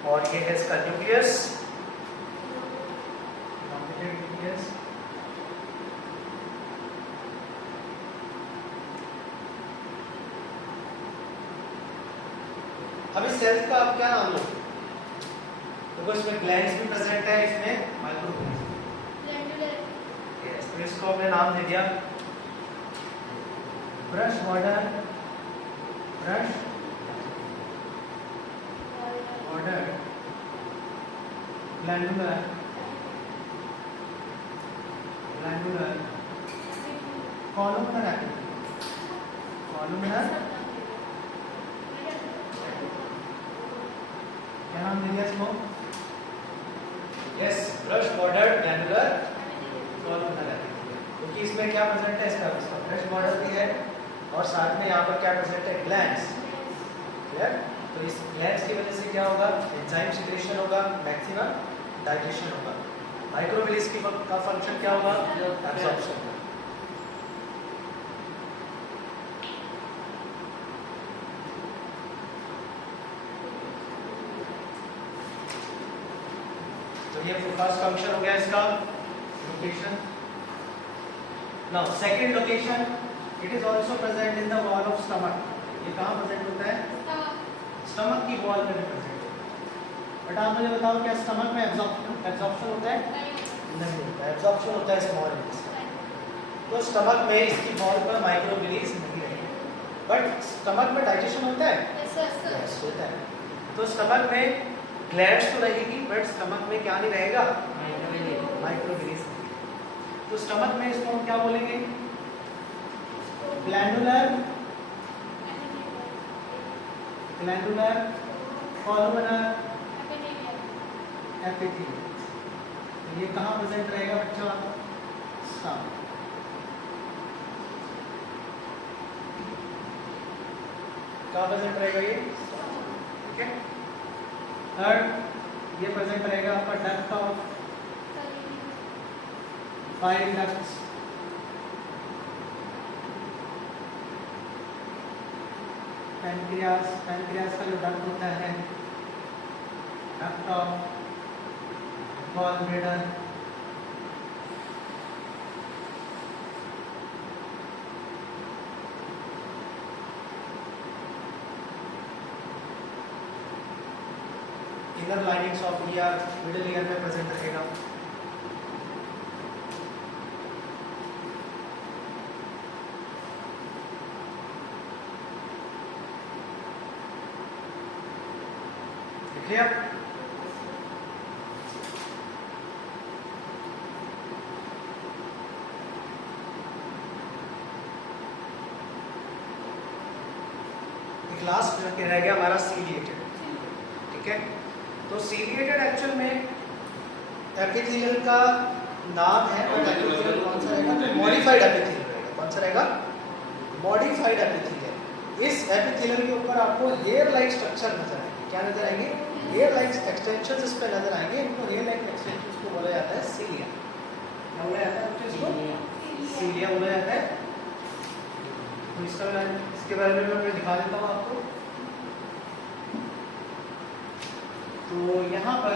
और ये है इसका न्यूक्लियस, न्यूक्लियस। अब इस सेल्स का आप क्या नाम लोगे? देखो इसमें ग्लैंड्स भी प्रेजेंट है, इसमें माइक्रोविलीज। यस, तो इसको हमने नाम दे दिया brush border, brush border glandular, glandular columnar epithelium, columnar क्या नाम दे दिया इसको? Yes, brush border glandular columnar epithelium. क्योंकि इसमें क्या प्रेजेंट है? इसका ब्रश बॉर्डर भी है और साथ में यहाँ पर क्या प्रेजेंट है? ग्लैंड्स। क्लियर? तो इस ग्लैंड्स की वजह से क्या होगा? एंजाइम सिक्रेशन होगा, मैक्सिमम डाइजेशन होगा। माइक्रोविलीज की का फंक्शन क्या होगा? एब्जॉर्प्शन। तो ये फर्स्ट फंक्शन हो गया इसका, location. Now second location, it is also present in the wall of stomach. ये कहाँ प्रेजेंट होता है? स्टमक की वॉल में प्रेजेंट होता है। बट आप मुझे बताओ क्या स्टमक में एब्जॉर्प्शन होता है? नहीं होता है। एब्जॉर्प्शन होता है स्मॉल इंटेस्टाइन। तो स्टमक में इसकी वॉल पर माइक्रोविलीज नहीं रहेंगे, बट स्टमक में डाइजेशन होता है। यस, होता है। तो स्टमक में ग्लैंड्स तो रहेगी, बट स्टमक में क्या नहीं रहेगा? माइक्रोविलीज। तो स्टमक में इसको हम क्या बोलेंगे? Glandular, glandular columnar epithelium. ये कहाँ प्रेजेंट रहेगा बच्चों? स्टमक। कहाँ प्रेजेंट रहेगा ये? ठीक है। थर्ड, ये प्रेजेंट रहेगा आपका duct of bile ducts. Pancreas, pancreas का जो डक्ट होता है, duct of gallbladder. Inner linings of year, middle ear में प्रेजेंट रहेगा। क्लियर? लास्ट रह गया हमारा सीलिएटेड। ठीक है, तो सीलिएटेड एक्चुअल में एपिथेलियल का नाम है, और एपिथेलियल कौन सा रहेगा? मॉडिफाइड एपिथेलियल रहेगा। कौन सा रहेगा? Modified epithelial. इस एपिथेलियल के ऊपर आपको लेयर लाइक स्ट्रक्चर नजर आएंगे। क्या नजर आएंगे? लेयर लाइक एक्सटेंशंस इस पे नजर आएंगे। इनको लेयर लाइक एक्सटेंशंस को बोला जाता है सीलिया। क्या बोला जाता है इसको? सीलिया बोला जाता है। तो इसके बारे में मैं दिखा देता हूँ आपको। तो यहाँ पर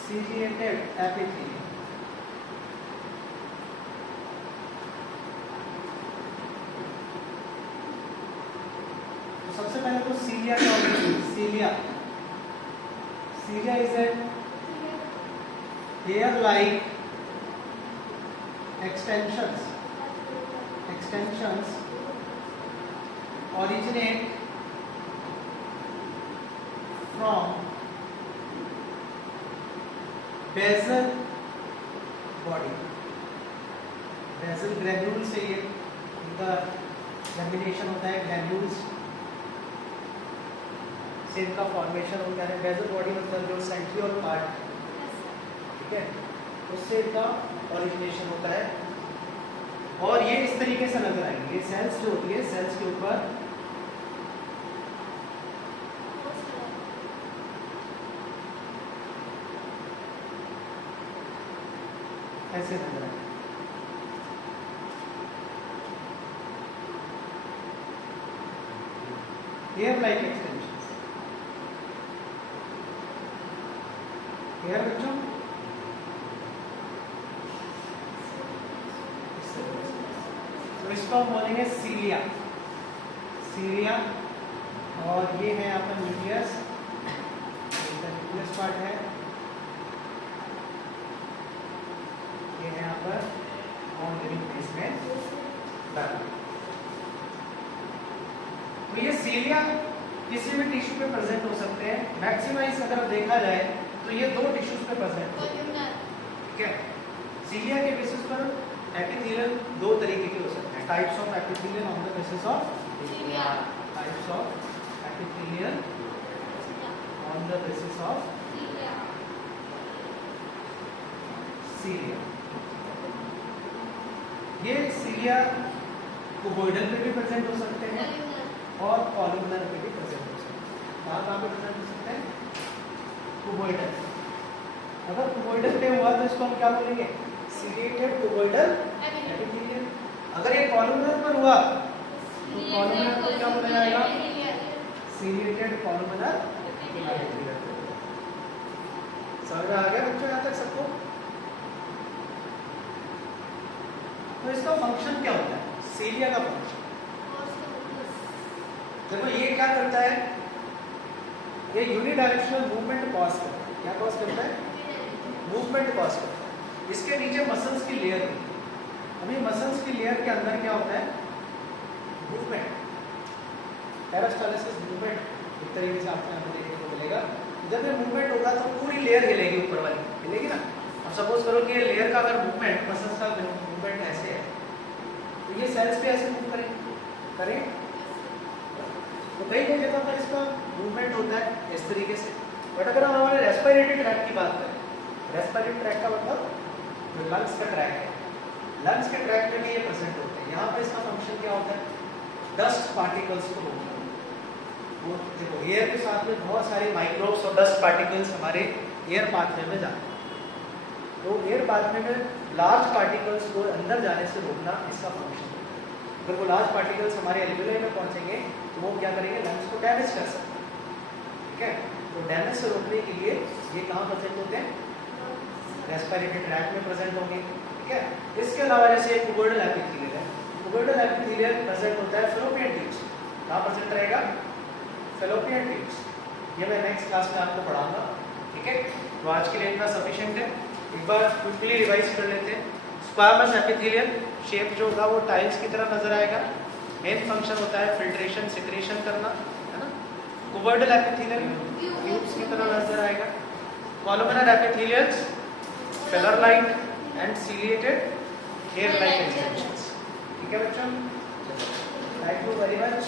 सीलिएटेड एपिथेलियम, सबसे पहले तो सीलिया क्या होती है? Cilia is an hair like extensions originate from basal body. basal granule से ये इनका जर्मिनेशन होता है, ग्रैन्यूल्स से इनका फॉर्मेशन होता है। बेसल बॉडी मतलब जो सेंट्रियोल पार्ट, ठीक है, उससे इनका ओरिजिनेशन होता है। और ये इस तरीके से नजर आएंगे। ये सेल्स जो होती है, सेल्स के ऊपर ऐसे नजर आएंगे। Hair like extensions. हेयर बच्चों तो इसको हम बोलेंगे सीलिया। और ये है यहाँ पर न्यूक्लियस, न्यूक्लियस पार्ट है। ये है यहाँ पर और इसमें तो ये सीलिया किसी भी टिश्यू पे प्रेजेंट हो सकते हैं। मैक्सिमाइज अगर देखा जाए तो ये दो टिश्यूज पे प्रेजेंट होते हैं, ठीक है। सीलिया के बेसिस पर एपिथेलियल दो तरीके के हो सकते हैं। Types of epithelial on the basis of types of epithelial on the basis of सीलिया। ये सीलिया कुबोइडल पे भी प्रेजेंट हो सकते हैं और कॉलमनर पे भी प्रेजेंट हो सकते हैं। कहाँ पे प्रेजेंट हो सकते हैं? कुबोइडल। अगर कुबोइडल पे हुआ तो इसको हम क्या बोलेंगे? Ciliated cuboidal epithelium. अगर ये कॉलमनर पर हुआ तो कॉलमनर को क्या बोला जाएगा? Ciliated columnar epithelium. समझ में आ गया बच्चों यहाँ तक सबको? तो इसका फंक्शन क्या होता है? सीलिया का फंक्शन देखो, ये क्या करता है? ये यूनिडायरेक्शनल मूवमेंट कॉज करता है। क्या कॉज करता है? मूवमेंट कॉज करता है। इसके नीचे मसल्स की लेयर होती है। अभी मसल्स की लेयर के अंदर क्या होता है? मूवमेंट, पेरिस्टालिसिस मूवमेंट एक तरीके से आपको यहाँ पर देखने को मिलेगा। जब ये मूवमेंट होगा तो पूरी लेयर हिलेगी, ऊपर वाली हिलेगी ना। अब सपोज करो कि ये लेयर का अगर मूवमेंट, मसल्स का मूवमेंट ऐसे है तो ये सेल्स पे ऐसे मूव करें तो कई कई जगह पर इसका मूवमेंट होता है इस तरीके से। बट अगर हम हमारे रेस्पिरेटरी ट्रैक्ट की बात करें, रेस्पिरेटरी ट्रैक्ट का मतलब जो लंग्स का ट्रैक है, लंग्स के ट्रैक में भी ये प्रेजेंट होते हैं। यहाँ पर इसका फंक्शन क्या होता है? डस्ट पार्टिकल्स को रोकना। वो देखो, एयर के साथ में बहुत सारे माइक्रोब्स और डस्ट पार्टिकल्स हमारे एयर पाथवे में जाते हैं। तो एयर पाथवे में लार्ज पार्टिकल्स को अंदर जाने से रोकना इसका फंक्शन है। अगर वो लार्ज पार्टिकल्स हमारे एल्वियोलाई में पहुंचेंगे तो वो क्या करेंगे? लंग्स को डैमेज कर सकते हैं, ठीक है। तो डैमेज से रोकने के लिए ये कहाँ प्रेजेंट होते हैं? रेस्पिरेटरी ट्रैक्ट में प्रेजेंट होंगे, ठीक है। इसके अलावा जैसे कुबोइडल एपिथेलियल है, कुबोइडल एपिथेलियल प्रेजेंट होता है फैलोपियन ट्यूब्स। कहाँ प्रेजेंट रहेगा? Fallopian tubes. ये मैं नेक्स्ट क्लास में आपको पढ़ाऊंगा, ठीक है। तो आज के लिए इतना सफिशिएंट है। एक बार क्विकली रिवाइज कर लेते हैं। स्क्वायमस एपिथेलियल शेप जो होगा वो टाइल्स की तरह नजर आएगा। मेन फंक्शन होता है फिल्ट्रेशन, सिक्रेशन करना, है ना। कुबोइडल एपिथेलियल ट्यूब्स की तरह नजर आएगा। Columnar epithelials pillar like and ciliated hair like extensions, ठीक है बच्चों। Thank you very much.